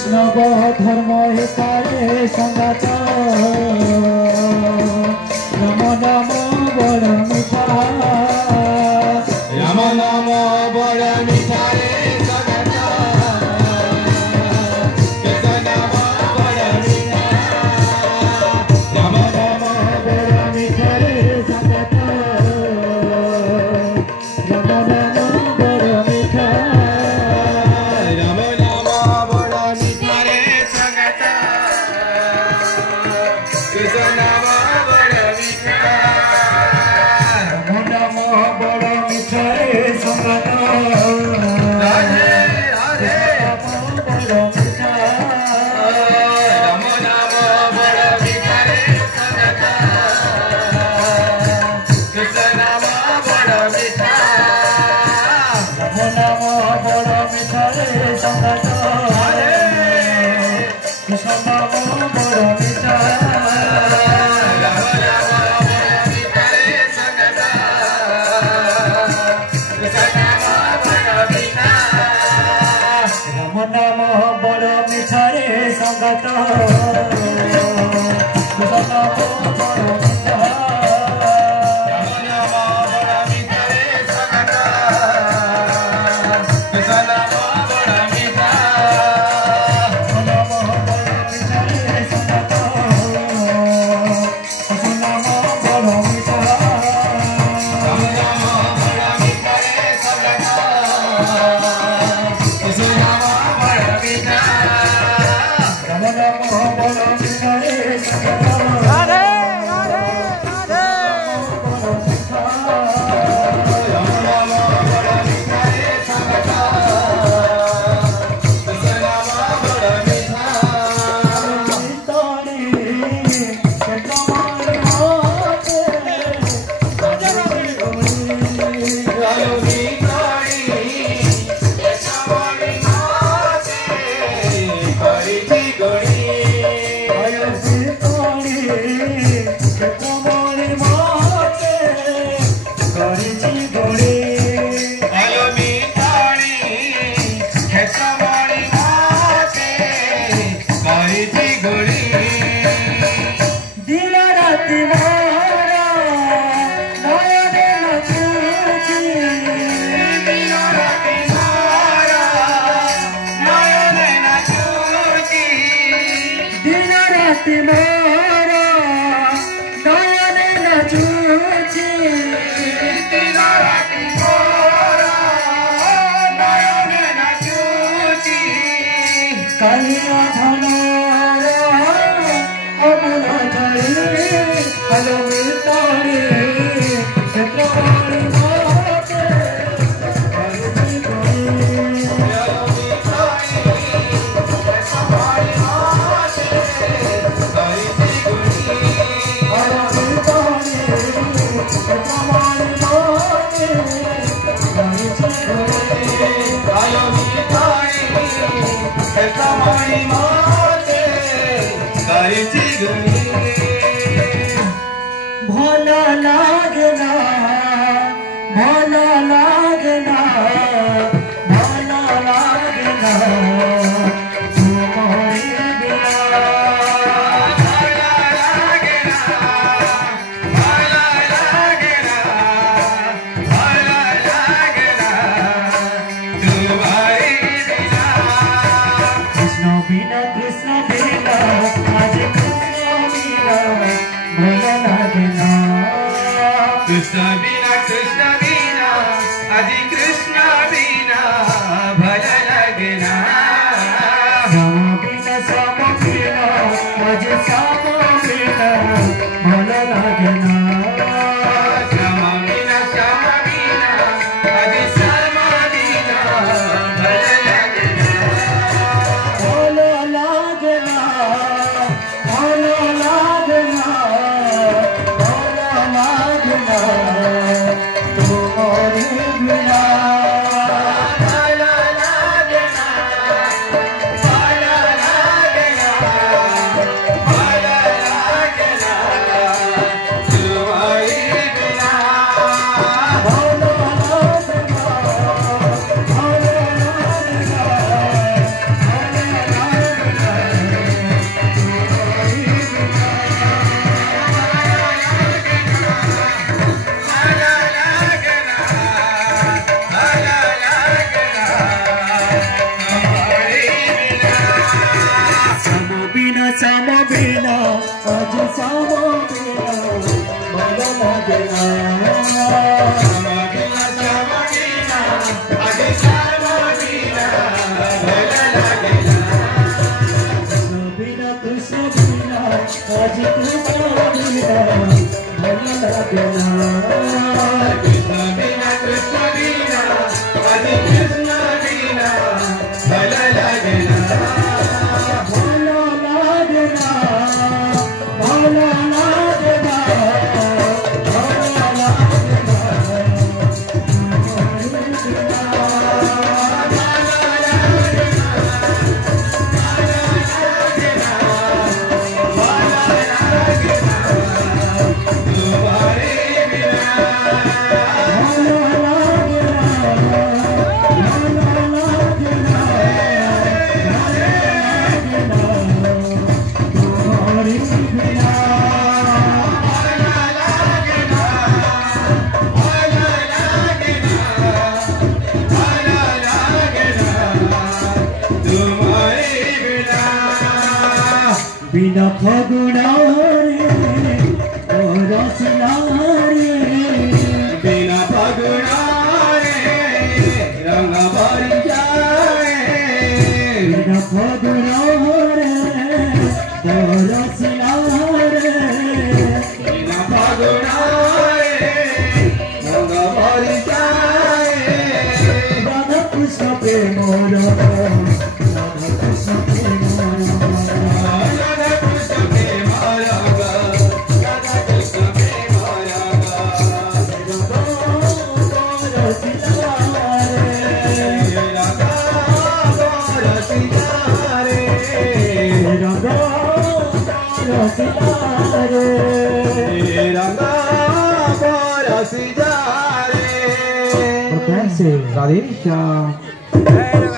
वैष्णव धर्म हेतारे संगत राम नाम बड़ मिठा राम नाम बड़ मिठा रे संगत कृष्ण नाम बड़ मिठा राम नाम बड़ मिठा रे संगत राम नाम बड़ मिठा भला लगना श्याम बिना आज श्याम बिना भला लगना श्याम बिना आज श्याम बिना भला लगना भला लगना भला लगना भला लगना तुम्हारे बिना श्याम बिना आज श्याम बिना भला लगना श्याम बिना आज श्याम बिना भला लगना कृष्ण बिना आज कृष्ण बिना भला लगना कृष्ण बिना कृष्ण बिना आज कृष्ण बिना भला लगना बिना फगुना रे रसना रे बिना फगुना रे रंग भर जाए बिना फगुना रे रसना रे बिना फगुना रे रंग भर जाए राधा कृष्ण प्रेम राधा कृष्ण प्रेम राधे श्याम।